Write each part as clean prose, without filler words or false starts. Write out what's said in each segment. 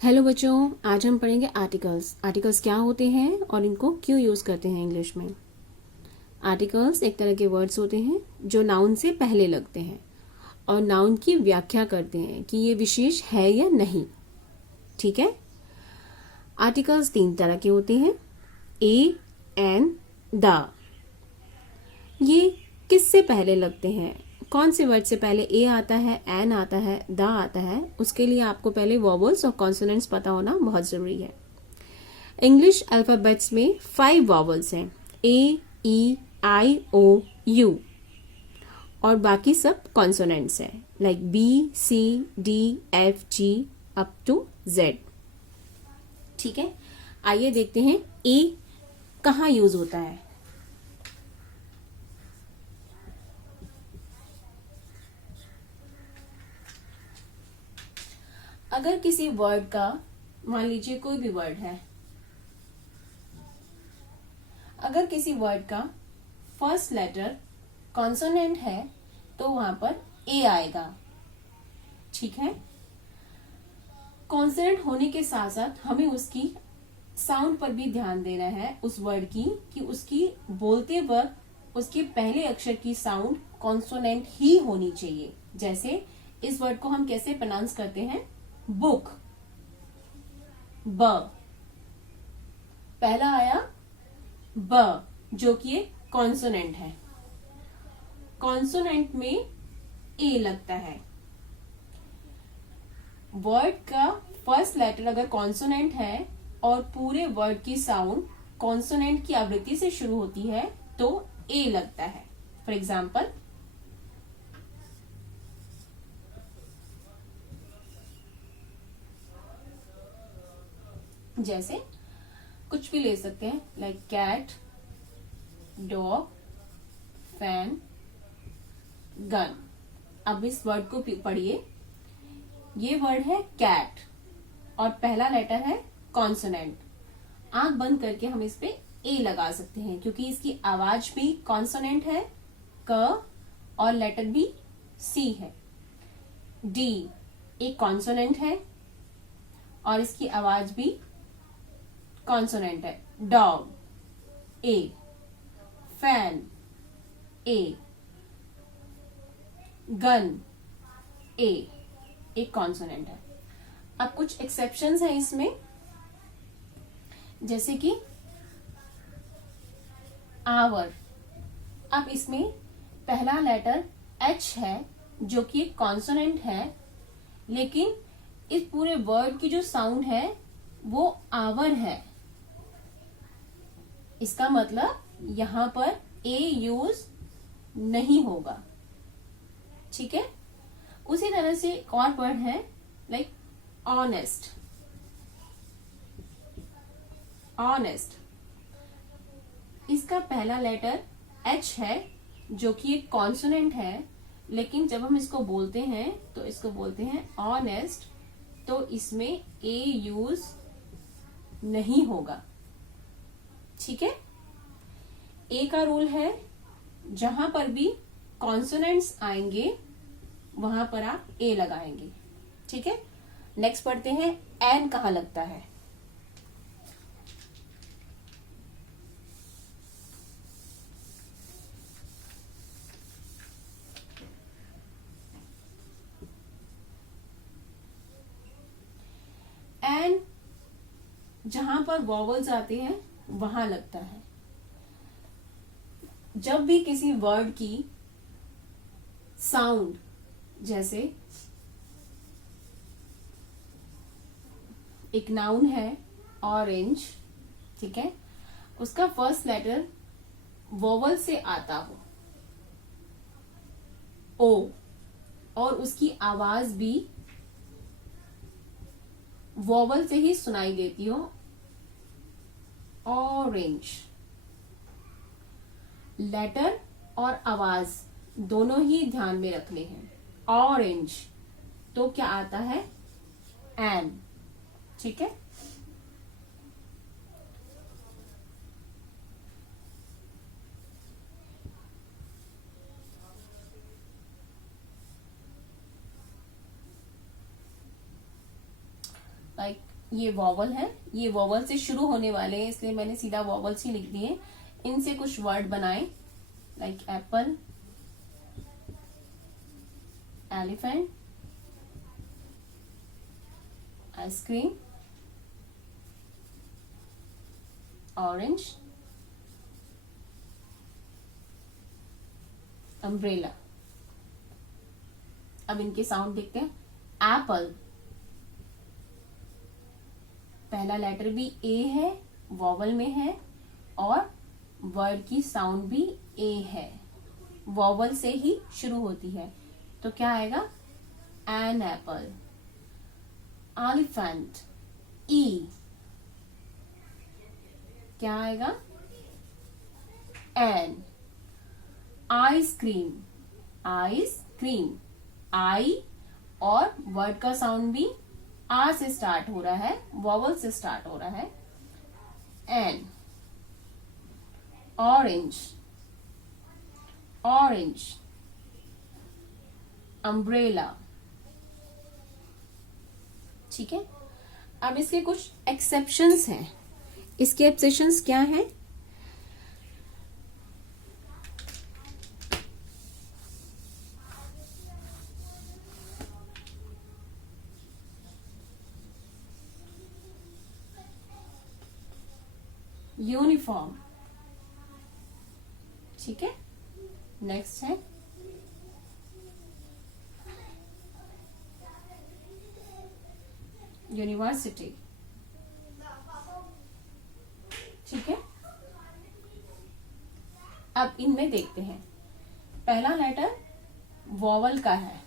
Hello बच्चों, आज हम पढ़ेंगे आर्टिकल्स। आर्टिकल्स क्या होते हैं और इनको क्यों यूज़ करते हैं इंग्लिश में। आर्टिकल्स एक तरह के वर्ड्स होते हैं जो नाउन से पहले लगते हैं और नाउन की व्याख्या करते हैं कि ये विशेष है या नहीं। ठीक है। आर्टिकल्स तीन तरह के होते हैं, ए, एन, द। ये किससे पहले लगते हैं? कौन से वर्ड से पहले ए आता है, एन आता है, द आता है? उसके लिए आपको पहले वॉवल्स और कॉन्सोनेंट्स पता होना बहुत ज़रूरी है। इंग्लिश अल्फ़ाबेट्स में 5 वॉवल्स हैं, ए, ई, आई, ओ, यू, और बाकी सब कॉन्सोनेंट्स हैं like B, C, D, F, G up to Z. ठीक है। आइए देखते हैं ए कहाँ यूज होता है। अगर किसी वर्ड का, मान लीजिए कोई भी वर्ड है, अगर किसी वर्ड का फर्स्ट लेटर कॉन्सोनेंट है तो वहां पर ए आएगा। ठीक है। कॉन्सोनेंट होने के साथ साथ हमें उसकी साउंड पर भी ध्यान देना है उस वर्ड की, कि उसकी बोलते वक्त उसके पहले अक्षर की साउंड कॉन्सोनेंट ही होनी चाहिए। जैसे इस वर्ड को हम कैसे प्रोनाउंस करते हैं, बुक, ब, पहला आया ब जो कि एक कॉन्सोनेंट है। कॉन्सोनेंट में ए लगता है। वर्ड का फर्स्ट लेटर अगर कॉन्सोनेंट है और पूरे वर्ड की साउंड कॉन्सोनेंट की आवृत्ति से शुरू होती है तो ए लगता है। फॉर एग्जाम्पल, जैसे कुछ भी ले सकते हैं like cat, dog, fan, gun. अब इस वर्ड को पढ़िए। ये वर्ड है कैट और पहला लेटर है कॉन्सोनेंट। आंख बंद करके हम इस पे ए लगा सकते हैं क्योंकि इसकी आवाज भी कॉन्सोनेंट है, क, और लेटर भी सी है। डी एक कॉन्सोनेंट है और इसकी आवाज भी कॉन्सोनेंट है। डॉग ए, फैन ए, गन ए, एक कॉन्सोनेंट है। अब कुछ एक्सेप्शंस हैं इसमें, जैसे कि आवर। अब इसमें पहला लेटर एच है जो कि एक कॉन्सोनेंट है, लेकिन इस पूरे वर्ड की जो साउंड है वो आवर है। इसका मतलब यहां पर ए यूज नहीं होगा। ठीक है। उसी तरह से एक और वर्ड है लाइक ऑनेस्ट। ऑनेस्ट, इसका पहला लेटर एच है जो कि एक कॉन्सोनेंट है, लेकिन जब हम इसको बोलते हैं तो इसको बोलते हैं ऑनेस्ट, तो इसमें ए यूज नहीं होगा। ठीक है। ए का रूल है जहां पर भी कॉन्सोनेंट्स आएंगे वहां पर आप ए लगाएंगे। ठीक है। नेक्स्ट पढ़ते हैं एन कहां लगता है। एन जहां पर वॉवल्स आते हैं वहां लगता है। जब भी किसी वर्ड की साउंड, जैसे एक नाउन है ऑरेंज, ठीक है, उसका फर्स्ट लेटर वोवल से आता हो ओ, और उसकी आवाज भी वोवल से ही सुनाई देती हो, ऑरेंज। लेटर और आवाज दोनों ही ध्यान में रखने हैं। ऑरेंज तो क्या आता है, एन। ठीक है। लाइक ये वॉवल है, ये वॉवल से शुरू होने वाले हैं, इसलिए मैंने सीधा वॉवल्स ही लिख दिए। इनसे कुछ वर्ड बनाए, like Apple, elephant, ice cream, orange, umbrella. अब इनके साउंड देखते हैं। एप्पल, पहला लेटर भी ए है, वॉवल में है, और वर्ड की साउंड भी ए है, वॉवल से ही शुरू होती है। तो क्या आएगा? An apple. एलिफेंट, ई, क्या आएगा? एन। आइसक्रीम, आइसक्रीम, आई और वर्ड का साउंड भी आ से स्टार्ट हो रहा है, वॉवल से स्टार्ट हो रहा है, एन। Orange, orange, umbrella. ठीक है। अब इसके कुछ एक्सेप्शंस हैं। इसके एक्सेप्शंस क्या हैं? यूनिफॉर्म, ठीक है। नेक्स्ट है यूनिवर्सिटी, ठीक है। अब इनमें देखते हैं। पहला लेटर वॉवल का है,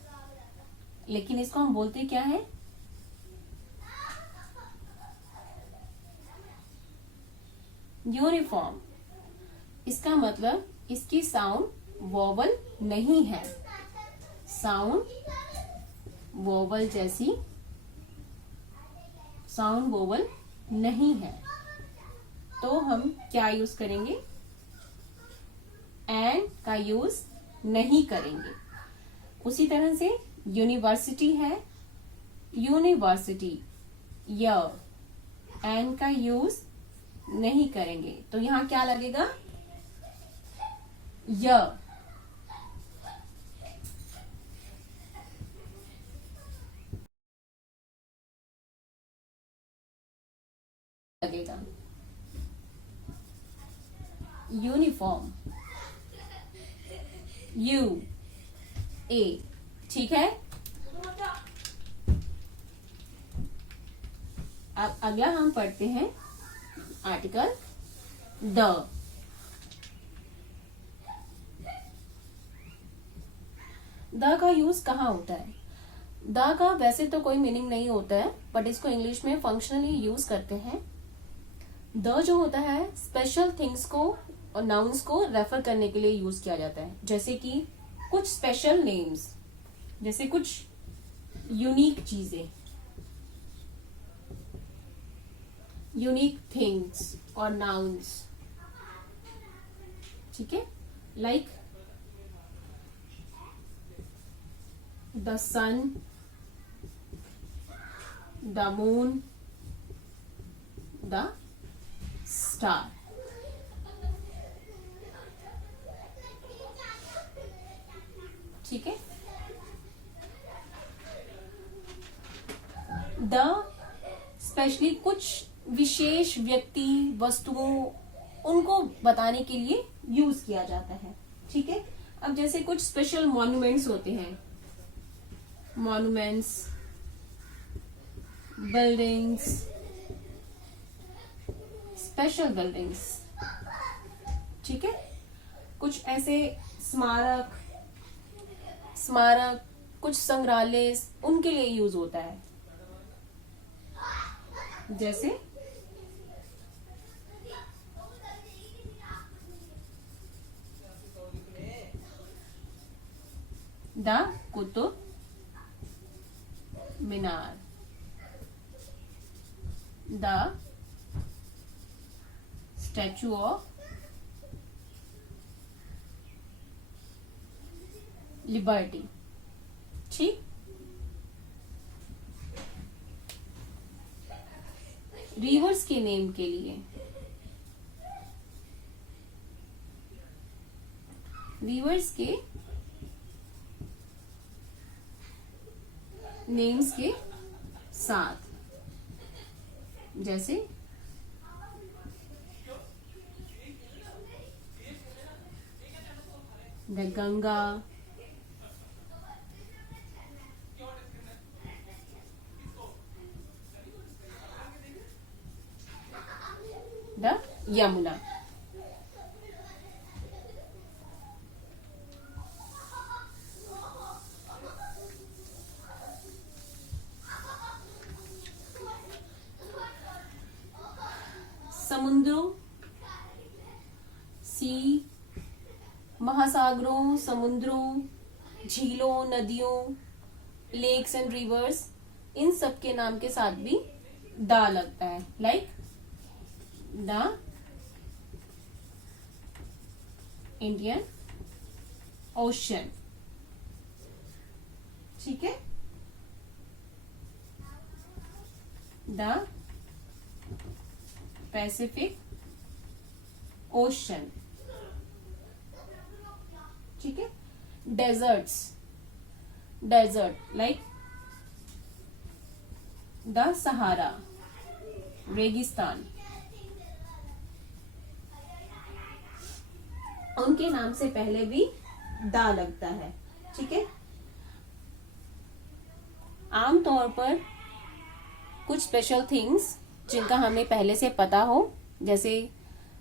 लेकिन इसको हम बोलते क्या है? यूनिफॉर्म। इसका मतलब इसकी साउंड वॉवल नहीं है, साउंड वॉवल जैसी साउंड वोवल नहीं है। तो हम क्या यूज करेंगे? एंड का यूज नहीं करेंगे। उसी तरह से यूनिवर्सिटी है, यूनिवर्सिटी, य, एंड का यूज नहीं करेंगे। तो यहां क्या लगेगा? य। लगेगा यूनिफॉर्म, यू, ए, ठीक है। अब अगला हम पढ़ते हैं आर्टिकल द। द का यूज कहाँ होता है? द का वैसे तो कोई मीनिंग नहीं होता है, बट इसको इंग्लिश में फंक्शनली यूज करते हैं। द जो होता है स्पेशल थिंग्स को और नाउन्स को रेफर करने के लिए यूज किया जाता है, जैसे कि कुछ स्पेशल नेम्स, जैसे कुछ यूनिक चीजें, यूनिक थिंग्स और नाउन्स, ठीक है। Like the sun, the moon, the star, ठीक है। द स्पेशली कुछ विशेष व्यक्ति, वस्तुओं, उनको बताने के लिए यूज किया जाता है, ठीक है। अब जैसे कुछ स्पेशल मॉन्यूमेंट्स होते हैं, मॉन्यूमेंट्स, बिल्डिंग्स, स्पेशल बिल्डिंग्स, ठीक है। कुछ ऐसे स्मारक, स्मारक, कुछ संग्रहालय, उनके लिए यूज होता है, जैसे the Qutub Minar, the statue of liberty, ठीक। रिवर्स के नेम के लिए, रिवर्स के नेम्स के साथ, जैसे द गंगा, द यमुना। समुद्रों, सी, महासागरों, समुद्रों, झीलों, नदियों, लेक्स एंड रिवर्स, इन सब के नाम के साथ भी दा लगता है, लाइक द इंडियन ओशन। ठीक है, द पैसिफिक ओशन। ठीक है, desserts, desert like the Sahara, रेगिस्तान, उनके नाम से पहले भी दा लगता है। ठीक है, आमतौर पर कुछ स्पेशल थिंग्स जिनका हमें पहले से पता हो, जैसे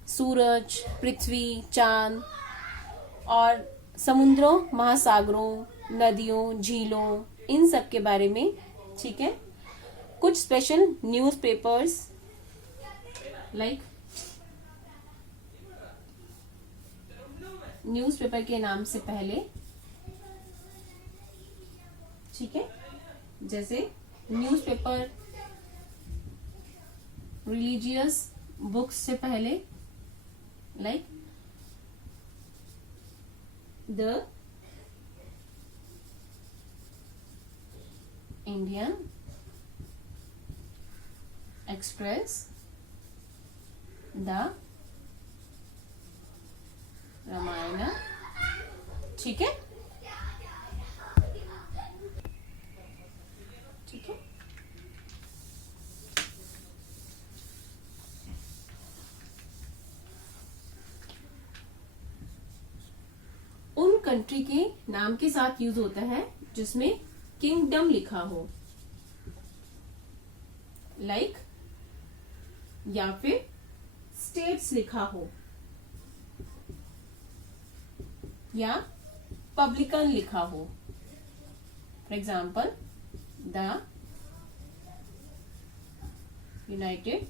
सूरज, पृथ्वी, चांद, और समुद्रों, महासागरों, नदियों, झीलों, इन सब के बारे में। ठीक है, कुछ स्पेशल न्यूज़पेपर्स लाइक न्यूज़पेपर के नाम से पहले, ठीक है, जैसे न्यूज़पेपर रिलीजियस बुक्स से पहले, like the Indian Express, the Ramayan. ठीक है, ठीक है, उन कंट्री के नाम के साथ यूज होता है जिसमें किंगडम लिखा हो, लाइक या फिर स्टेट्स लिखा हो, या पब्लिकन लिखा हो। For example the United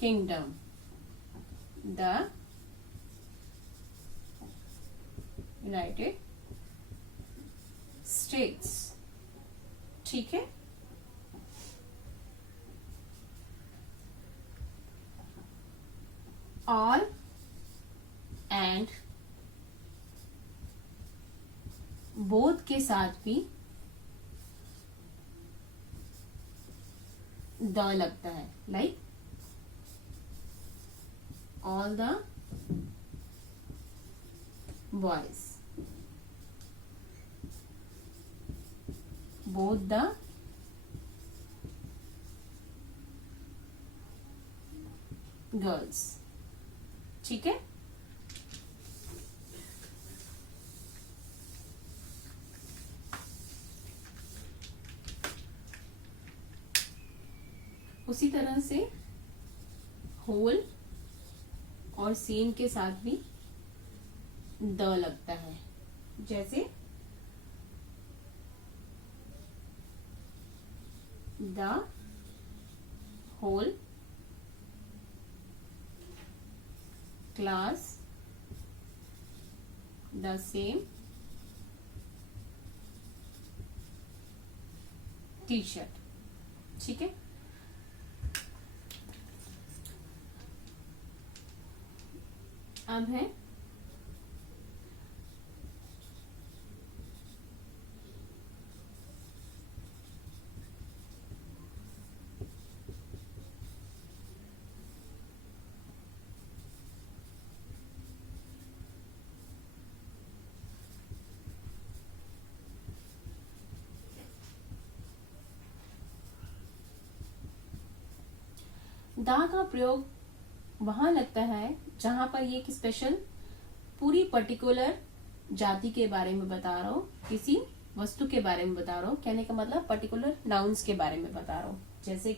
kingdom, the United states. ठीक है, ऑल एंड बोथ के साथ भी द लगता है, like all the boys, both the girls। ठीक है, उसी तरह से होल और सेम के साथ भी द लगता है, जैसे the whole class, the same T shirt. ठीक है, अब है दा का प्रयोग वहां लगता है जहां पर ये एक स्पेशल पूरी पर्टिकुलर जाति के बारे में बता रहा हूं, किसी वस्तु के बारे में बता रहा हूं, कहने का मतलब पर्टिकुलर नाउन्स के बारे में बता रहा हूं। जैसे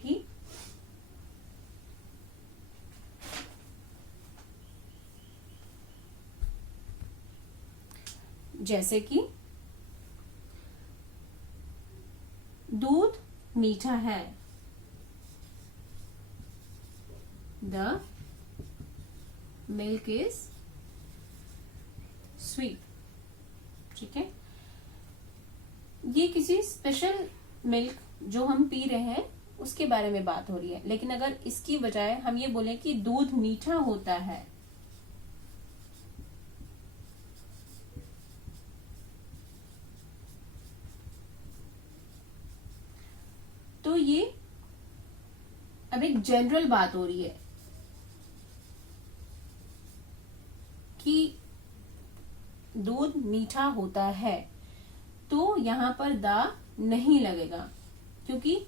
कि दूध मीठा है, द मिल्क इज स्वीट। ठीक है, ये किसी स्पेशल मिल्क जो हम पी रहे हैं उसके बारे में बात हो रही है। लेकिन अगर इसकी बजाय हम ये बोले कि दूध मीठा होता है, तो ये अब एक जनरल बात हो रही है कि दूध मीठा होता है, तो यहां पर दा नहीं लगेगा, क्योंकि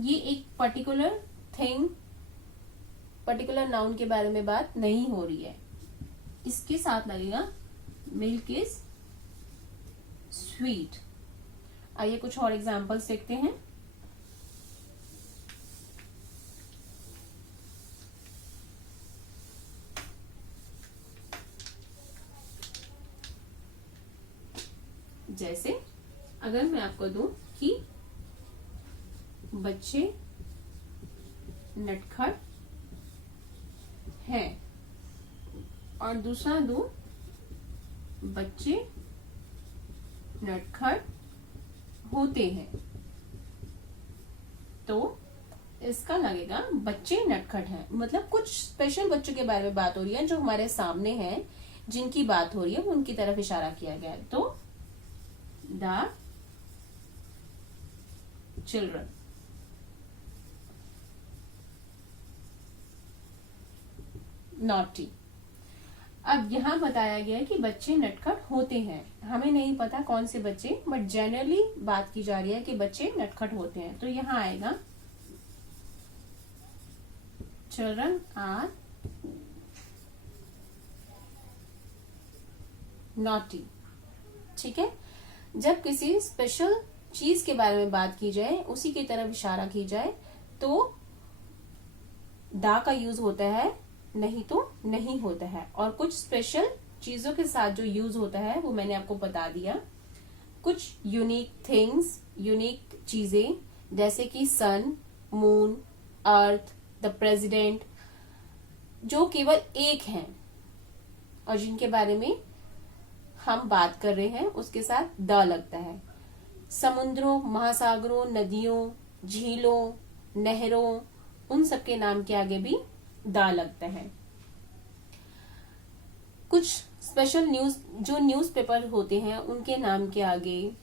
ये एक पर्टिकुलर थिंग, पर्टिकुलर नाउन के बारे में बात नहीं हो रही है। इसके साथ लगेगा मिल्क इज स्वीट। आइए कुछ और एग्जांपल्स देखते हैं। जैसे अगर मैं आपको दूं कि बच्चे नटखट हैं, और दूसरा दूं बच्चे नटखट होते हैं, तो इसका लगेगा बच्चे नटखट हैं। मतलब कुछ स्पेशल बच्चों के बारे में बात हो रही है जो हमारे सामने हैं, जिनकी बात हो रही है, उनकी तरफ इशारा किया गया है। तो द चिल्ड्रन। नॉटी। अब यहां बताया गया है कि बच्चे नटखट होते हैं, हमें नहीं पता कौन से बच्चे, बट जनरली बात की जा रही है कि बच्चे नटखट होते हैं। तो यहां आएगा चिल्ड्रन आर नॉटी। ठीक है, जब किसी स्पेशल चीज के बारे में बात की जाए, उसी की तरफ इशारा की जाए, तो दा का यूज होता है, नहीं तो नहीं होता है। और कुछ स्पेशल चीजों के साथ जो यूज होता है वो मैंने आपको बता दिया। कुछ यूनिक थिंग्स, यूनिक चीजें, जैसे कि सन, मून, अर्थ, द प्रेसिडेंट, जो केवल एक हैं और जिनके बारे में हम बात कर रहे हैं, उसके साथ द लगता है। समुद्रों, महासागरों, नदियों, झीलों, नहरों, उन सब के नाम के आगे भी दा लगता है। कुछ स्पेशल जो न्यूज़पेपर होते हैं उनके नाम के आगे,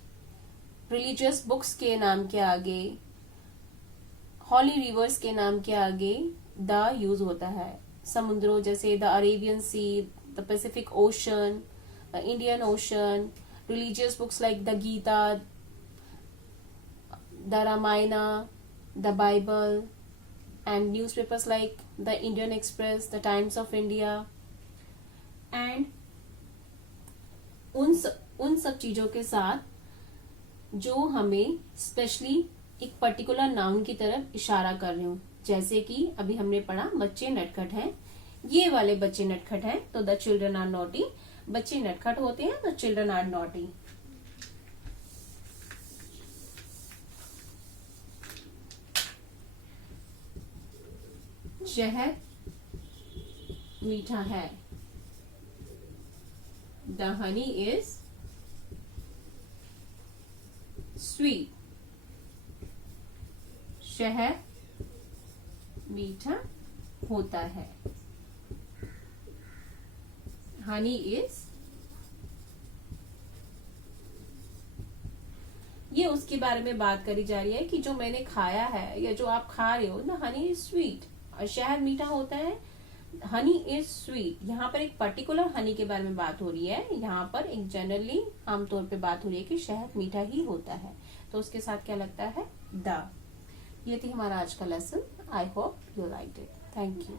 रिलीजियस बुक्स के नाम के आगे, हॉली रिवर्स के नाम के आगे द यूज होता है। समुद्रों जैसे the Arabian Sea, the Pacific Ocean, the Indian Ocean, religious books like the Gita, the Ramayana, the Bible, and newspapers like the Indian Express, the Times of India, and उन सब चीजों के साथ जो हमें स्पेशली एक पर्टिकुलर नाउन की तरफ इशारा कर रहे हूं। जैसे कि अभी हमने पढ़ा बच्चे नटखट हैं, ये वाले बच्चे नटखट हैं, तो द चिल्ड्रन आर नॉटी। बच्चे नटखट होते हैं तो चिल्ड्रन आर नॉटी। शहद मीठा है, द हनी इज स्वीट। शहद मीठा होता है, हनी इज, ये उसके बारे में बात करी जा रही है कि जो मैंने खाया है या जो आप खा रहे हो ना, हनी इज स्वीट। और शहद मीठा होता है, हनी इज स्वीट। यहाँ पर एक पर्टिकुलर हनी के बारे में बात हो रही है, यहाँ पर एक जनरली आमतौर पे बात हो रही है कि शहद मीठा ही होता है, तो उसके साथ क्या लगता है द। ये थी हमारा आज का lesson. I hope you like it. Thank you.